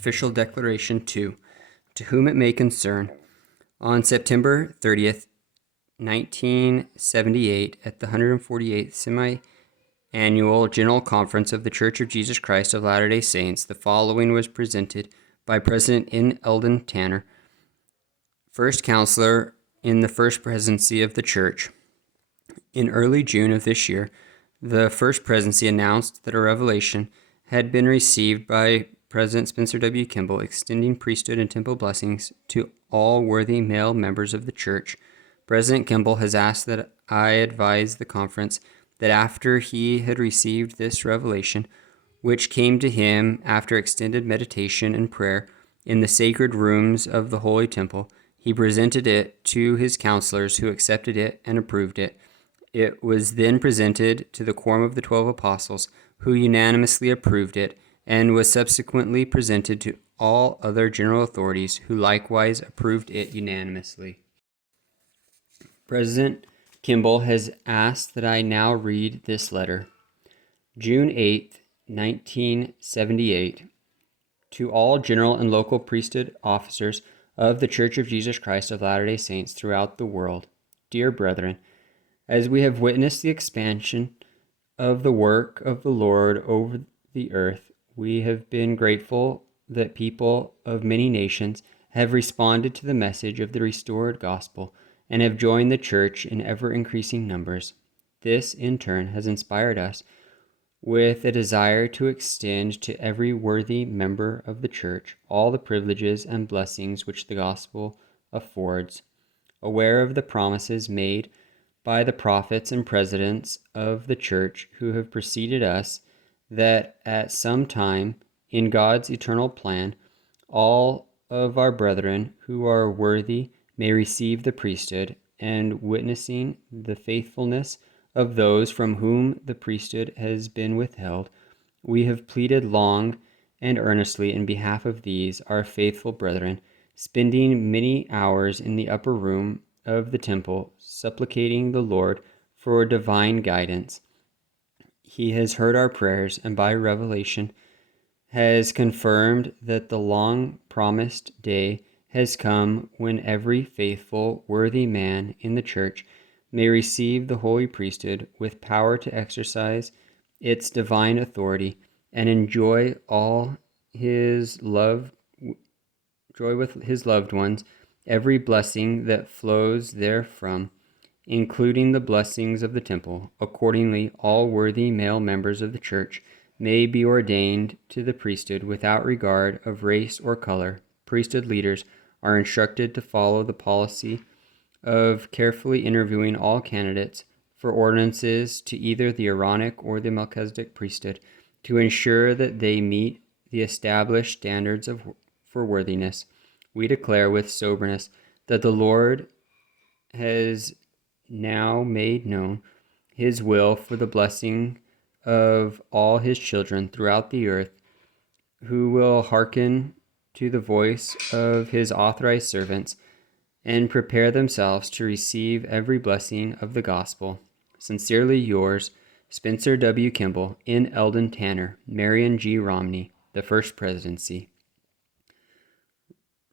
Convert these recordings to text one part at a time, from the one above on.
Official Declaration 2. To whom it may concern, on September 30th, 1978, at the 148th Semi-Annual General Conference of the Church of Jesus Christ of Latter-day Saints, the following was presented by President N. Eldon Tanner, first counselor in the First Presidency of the Church. In early June of this year, the First Presidency announced that a revelation had been received by President Spencer W. Kimball extending priesthood and temple blessings to all worthy male members of the Church. President Kimball has asked that I advise the conference that after he had received this revelation, which came to him after extended meditation and prayer in the sacred rooms of the Holy Temple, he presented it to his counselors who accepted it and approved it. It was then presented to the quorum of the 12 apostles, who unanimously approved it, and was subsequently presented to all other general authorities, who likewise approved it unanimously. President Kimball has asked that I now read this letter. June 8th, 1978. To all general and local priesthood officers of the Church of Jesus Christ of Latter-day Saints throughout the world. Dear brethren, as we have witnessed the expansion of the work of the Lord over the earth, we have been grateful that people of many nations have responded to the message of the restored gospel and have joined the church in ever-increasing numbers. This, in turn, has inspired us with a desire to extend to every worthy member of the church all the privileges and blessings which the gospel affords. Aware of the promises made by the prophets and presidents of the church who have preceded us, that at some time in God's eternal plan, all of our brethren who are worthy may receive the priesthood, and witnessing the faithfulness of those from whom the priesthood has been withheld, we have pleaded long and earnestly in behalf of these, our faithful brethren, spending many hours in the upper room of the temple, supplicating the Lord for divine guidance. He has heard our prayers, and by revelation has confirmed that the long-promised day has come when every faithful, worthy man in the church may receive the holy priesthood with power to exercise its divine authority and enjoy with his loved ones every blessing that flows therefrom, including the blessings of the temple. Accordingly, all worthy male members of the church may be ordained to the priesthood without regard of race or color. Priesthood leaders are instructed to follow the policy of carefully interviewing all candidates for ordinances to either the Aaronic or the Melchizedek priesthood to ensure that they meet the established standards for worthiness. We declare with soberness that the Lord has now made known his will for the blessing of all his children throughout the earth, who will hearken to the voice of his authorized servants and prepare themselves to receive every blessing of the gospel. Sincerely yours, Spencer W. Kimball, N. Eldon Tanner, Marion G. Romney, the First Presidency.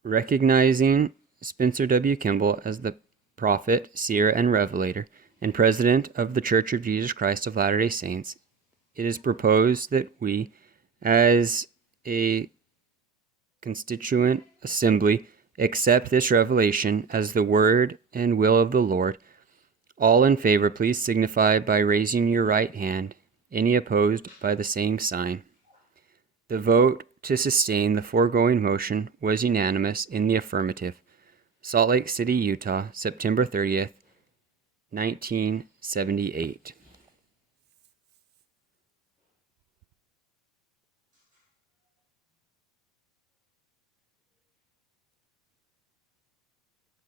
Recognizing Spencer W. Kimball as the prophet, seer, and revelator, and president of the Church of Jesus Christ of Latter-day Saints, it is proposed that we, as a constituent assembly, accept this revelation as the word and will of the Lord. All in favor, please signify by raising your right hand. Any opposed, by the same sign. The vote to sustain the foregoing motion was unanimous in the affirmative. Salt Lake City, Utah, September 30th, 1978.